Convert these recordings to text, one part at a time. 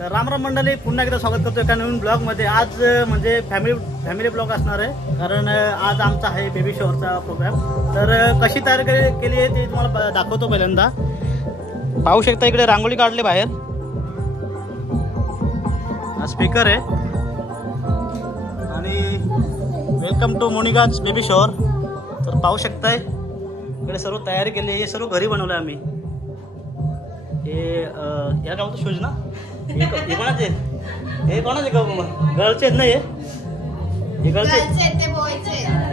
तर राम राम मंडळी, पुन्हा एकदा स्वागत करतो एका नवीन ब्लॉगमध्ये। आज म्हणजे फॅमिली ब्लॉग असणार आहे, कारण आज आमचा आहे बेबी शॉवरचा प्रोग्राम। तर कशी तयारी केली आहे ते तुम्हाला दाखवतो। पहिल्यांदा पाहू शकता, इकडे रांगोळी काढली बाहेर, हा स्पीकर आहे आणि welcome to Monica's baby shower. तर पाहू शकताय इकडे सर्व तयारी केली आहे, हे सर्व घरी बनवलं आम्ही। हे या गावचं शूज ना, हे कोणाचे? हे कोणाचे गर्लचे आहेत ना?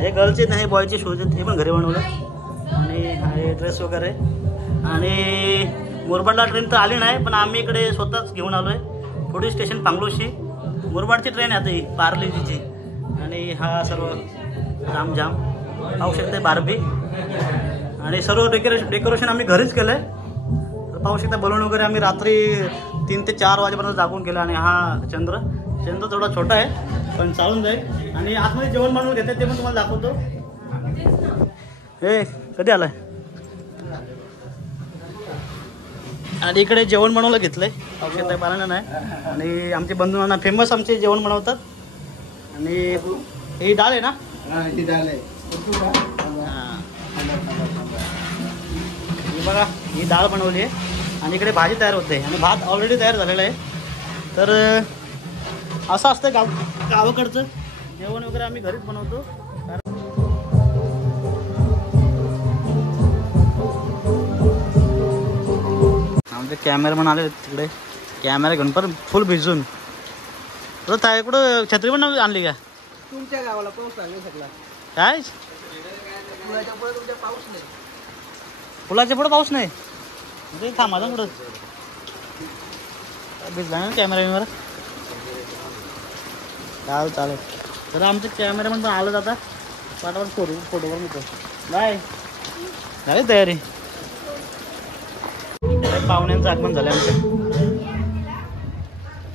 हे गर्लचे नाही, बॉयचे शूज आहेत, हे पण घरी बनवलं। आणि हे ड्रेस वगैरे, आणि मुरबाडला ट्रेन तर आली नाही, पण आम्ही इकडे स्वतःच घेऊन आलो आहे। पुढील स्टेशन पांगलोशी, मुरबाडची ट्रेन आहे आता ही पार्लेजीची। आणि हा सर्व जामजाम पाहू शकते, बार्बी आणि सर्व डेकोरेशन आम्ही घरीच केलं आहे। पाहू शकता बलून वगैरे आम्ही रात्री 3 ते 4 वाजेपर्यंत जागून केलं। आणि हा चंद्र थोडा छोटा आहे पण चालून जाईल। आणि आतमध्ये जेवण बनवून घेतात ते पण तुम्हाला दाखवतो। हे कधी आलाय? आणि इकडे जेवण बनवलं घेतलंय, पाहू शकता पारायण आहे। आणि आमचे बंधूंना फेमस आमचे जेवण बनवतात। आणि ही डाळ आहे ना, ही डाळ आहे, बघा ही डाळ बनवली आहे। आणि इकडे भाजी तयार होते आणि भात ऑलरेडी तयार झालेला आहे। तर असं असतं गावाकडचं जेवण वगैरे आम्ही घरीच बनवतो। आमचे कॅमेरामन आले तिकडे, कॅमेरा घेऊन पण फुल भिजून। तर कुठं छत्री पण आणली का? तुमच्या गावाला पाऊस लागला सगळा काय? पुलाच्या पुढे पाऊस नाही, थांबा ना कुठं भिजला ना कॅमेरा। चालेल। तर आमचे कॅमेरामॅन पण आलं आता, पाठावर फोटोवर मिळतो। बाय, झाली तयारी? पाहुण्यांचं आगमन झालं आमचं।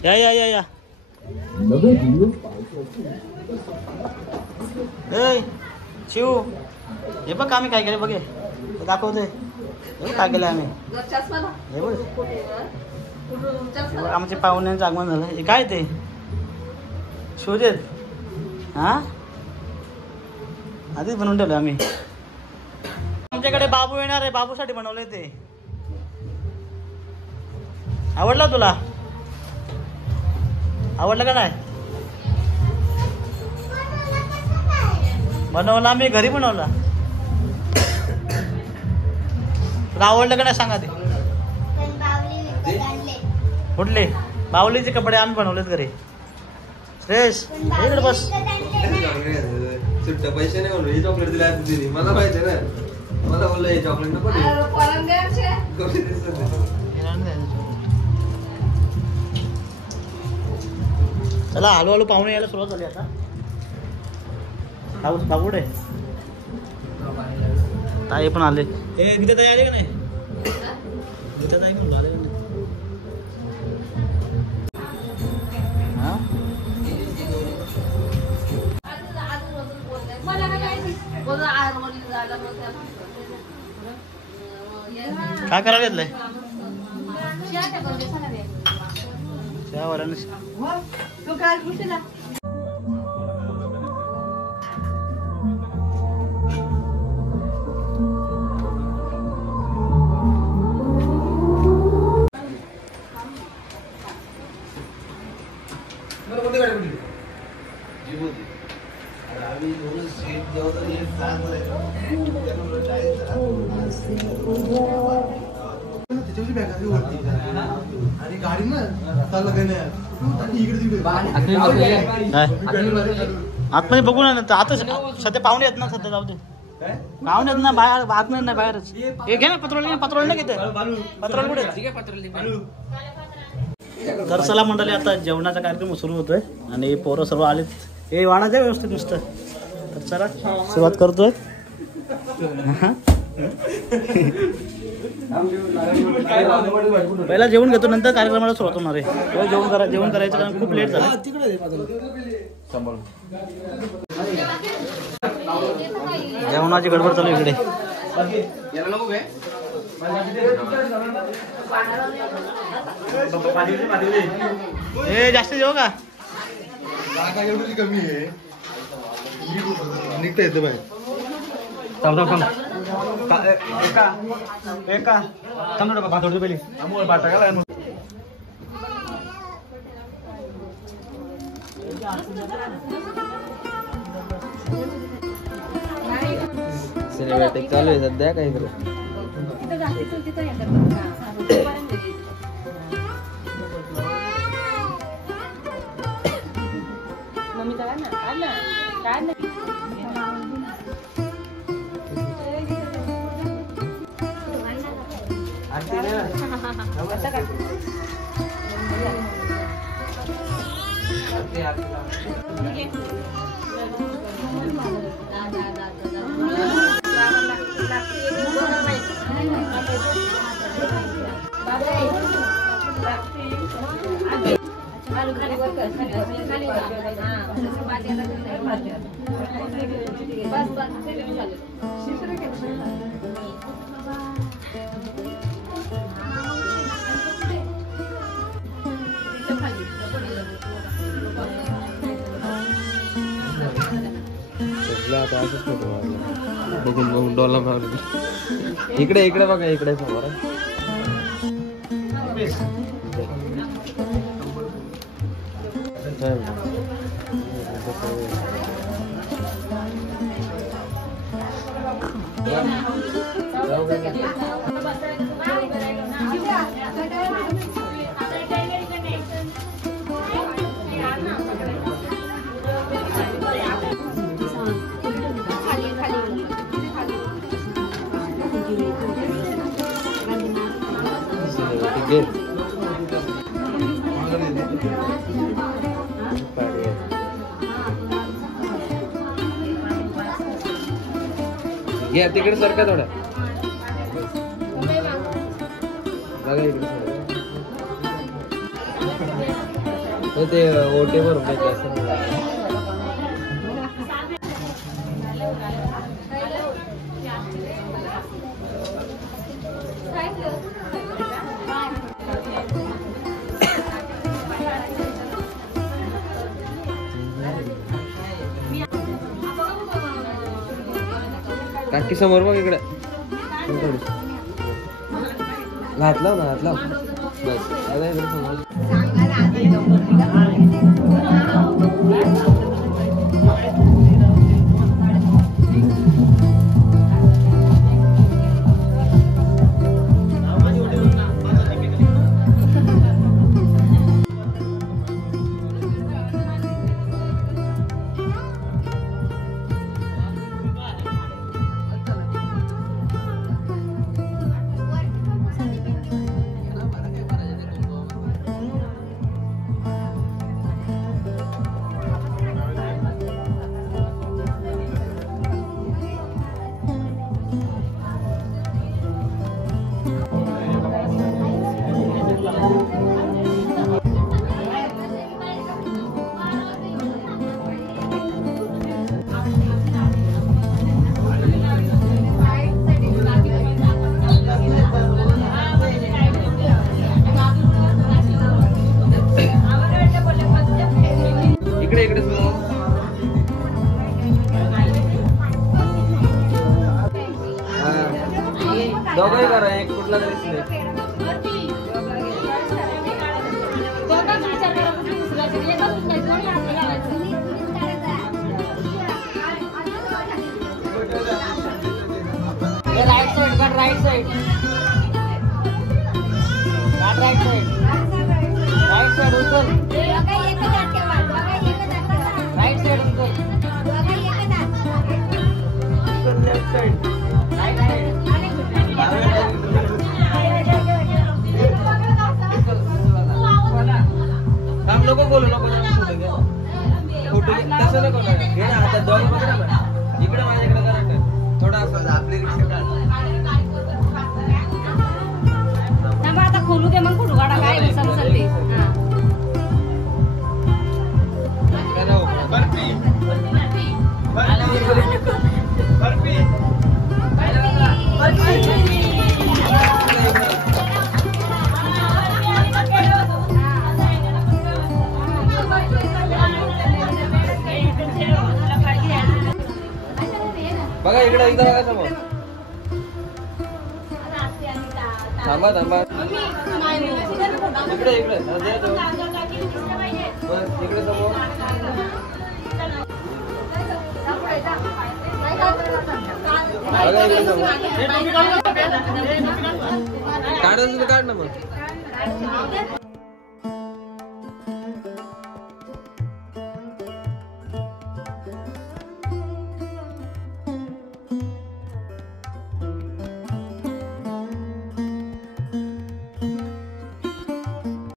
या या या या शिव, हे बघ आम्ही काय केलं, बघे दाखवते काय केलं आम्ही। हे बघ आमच्या पाहुण्यांचं आगमन झालं। हे काय ते शूज आहेत, हा आधीच बनवून ठेवलं आम्ही। आमच्याकडे बाबू येणार आहे, बाबूसाठी बनवलंय ते। आवडला तुला? आवडलं का नाही? बनवला आम्ही, घरी बनवला। तुला आवडलं का नाही सांगा ते? कुठले? बाहुलीचे कपडे आम्ही बनवलेत घरी। श्रेष इकडे बस। सुट्ट पैसे नाही म्हणून चॉकलेट दिली मला माहिती ना, मला बोललं हे चॉकलेट नको चला हळूहळू पाहुणे यायला सुरुवात झाली आता। बाबूडे ताई पण आले। हे गीता ताई आले का नाही? गीता ताई पण आले का नाही? हा काय करायला घेतलंय? आतमध्ये बघू ना, आता सध्या पाहुणे आहेत ना, सध्या जाऊ दे। पाहुणे आहेत ना बाहेर, आत नाही बाहेरच। हे घे ना पत्रोल, पत्रोल नाही घेते, पत्रोल कुठे? तर चला मंडळी, आता जेवणाचा कार्यक्रम सुरू होतोय आणि पोरं सर्व आलेत। हे वाणा द्या व्यवस्थित नुसतं। तर चला सुरुवात करतोय। पहिला जेवण घेतो, नंतर कार्यक्रमाला सुरुवात होणार आहे। जेवण करायचं कारण खूप लेट झालं। जेवणाची गडबड चालू इकडे। ए जास्त जेव का जागा एवढी कमी आहे निघता येतं बाहेर थांब एका थांब थोडं भात पहिली अमोल बाटा गेला सिनेमॅटिक चालू आहे सध्या काय इकडे आता असंच फोटो मारला बघून डोला मारून इकडे बघा इकडे समोर घ्या तिकडे सरका थोडा बघा इकडे ते ओटे भरून घ्यायचे असं टाकी समोर बघ इकडे हात लाव ना हात लाव बस आता इकडे समोर दोघंही करा एक कुठला तरी right side cut right side उचल राइट साइड उचल लेफ्ट साइड राइट साइड काम नको बोलू नको फोटो तसं नको घे ना आता दोघं पकडा ना इकडे माझ्याकडे करा थोडा आपली रिक्षा काढ आता खोलू दे मग फोटो काढा काय समजल ते बर्फी बघा इकडे एकदा बघा समोर. थांबा थांबा इकडे इकडे बस इकडे समोर. बघा इकडे समोर. काढायचं तर काढ ना मग.